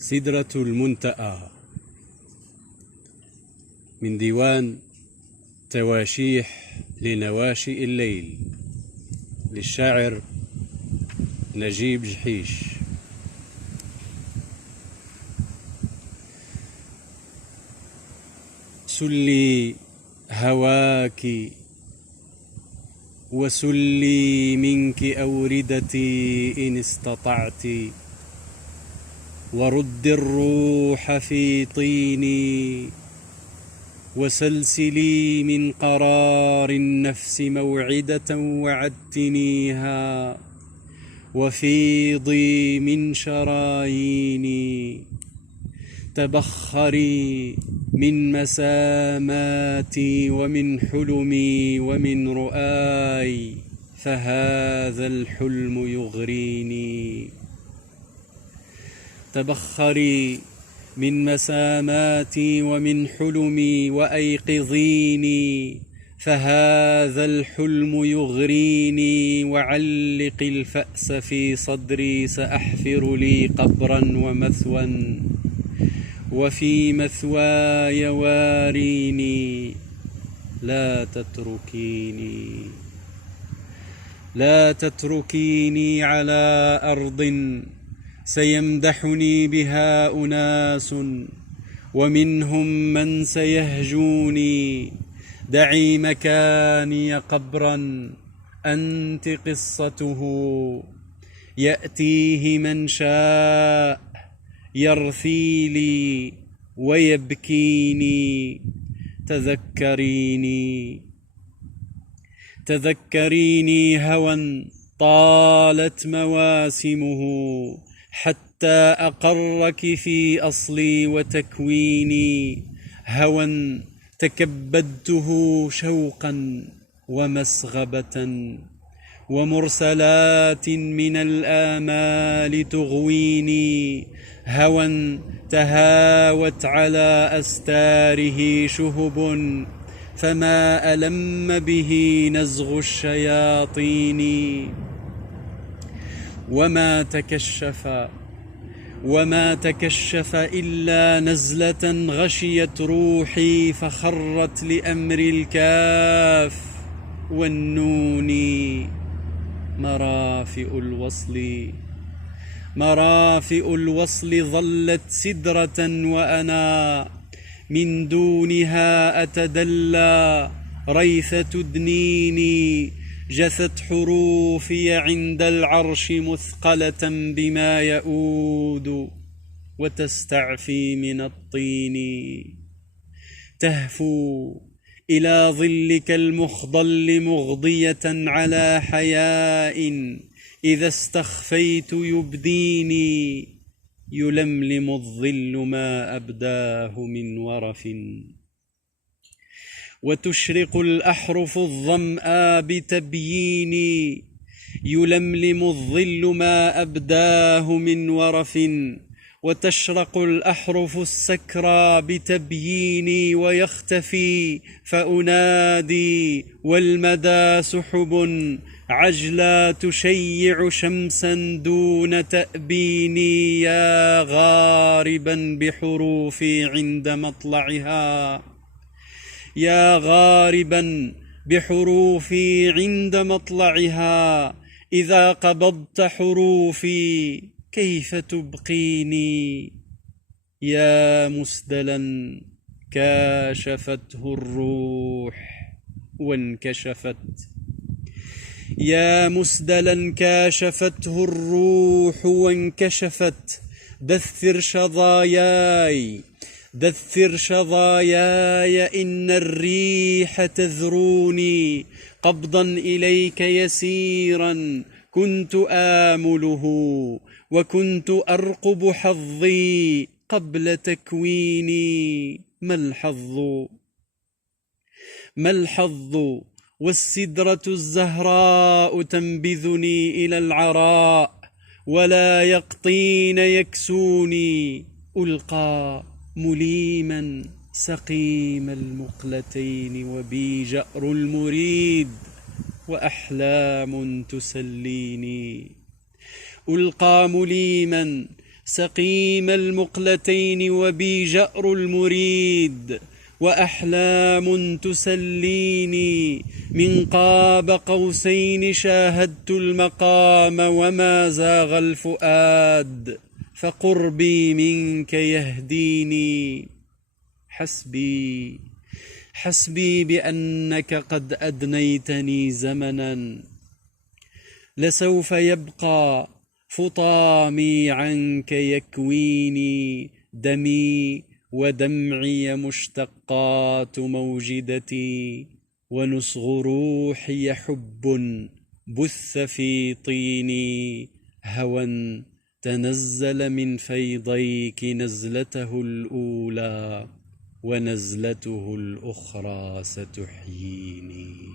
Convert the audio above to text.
سدرة المنتأى من ديوان تواشيح لنواشئ الليل للشاعر نجيب جحيش. سلي هواك وسلي منك أوردتي إن استطعت، ورد الروح في طيني، وسلسلي من قرار النفس موعدة وعدتنيها، وفيضي من شراييني. تبخري من مساماتي ومن حلمي ومن رؤاي، فهذا الحلم يغريني. تبخري من مساماتي ومن حلمي وأيقظيني، فهذا الحلم يغريني. وعلق الفأس في صدري، سأحفر لي قبرا ومثوى، وفي مثواي واريني. لا تتركيني، لا تتركيني على أرض سيمدحني بها أناس، ومنهم من سيهجوني. دعي مكاني قبرا، أنت قصته، يأتيه من شاء يرثي لي ويبكيني. تذكريني، تذكريني هوى طالت مواسمه، حتى أقرك في أصلي وتكويني. هوى تكبدته شوقا ومسغبة، ومرسلات من الآمال تغويني. هوى تهاوت على أستاره شهب، فما ألم به نزغ الشياطين. وما تكشف إلا نزلة غشيت روحي، فخرت لأمر الكاف والنون. مرافئ الوصل ظلت سدرة، وأنا من دونها أتدلى. ريث تدنيني، جثت حروفي عند العرش مثقلة بما يؤود، وتستعفي من الطين. تهفو إلى ظلك المخضل مغضية على حياء، إذا استخفيت يبديني. يلملم الظل ما أبداه من ورف، وتشرق الأحرف الظمآ بتبييني. يلملم الظل ما أبداه من ورف، وتشرق الأحرف السكرى بتبييني. ويختفي فأنادي، والمدى سحب عجلا تشيع شمسا دون تأبيني. يا غاربا بحروفي عند مطلعها، يا غاربا بحروفي عند مطلعها. إذا قبضت حروفي كيف تبقيني. يا مسدلا كاشفته الروح وانكشفت، يا مسدلا كاشفته الروح وانكشفت. دثر شظاياي، دثر شظاياي، إن الريح تذروني. قبضا إليك يسيرا كنت آمله، وكنت أرقب حظي قبل تكويني. ما الحظ والسدرة الزهراء تنبذني إلى العراء، ولا يقطين يكسوني. ألقى مليما سقيم المقلتين، وبي جأر المريد وأحلام تسليني. ألقى مليما سقيم المقلتين وبي جأر المريد، وأحلام تسليني من قاب قوسين شاهدت المقام وما زاغ الفؤاد، فقربي منك يهديني. حسبي بأنك قد أدنيتني زمنا، لسوف يبقى فطامي عنك يكويني، دمي ودمعي مشتقات موجدتي، ونسغ روحي حب بث في طيني، هوى تنزل من فيضيك نزلته الأولى ونزلته الأخرى ستحييني.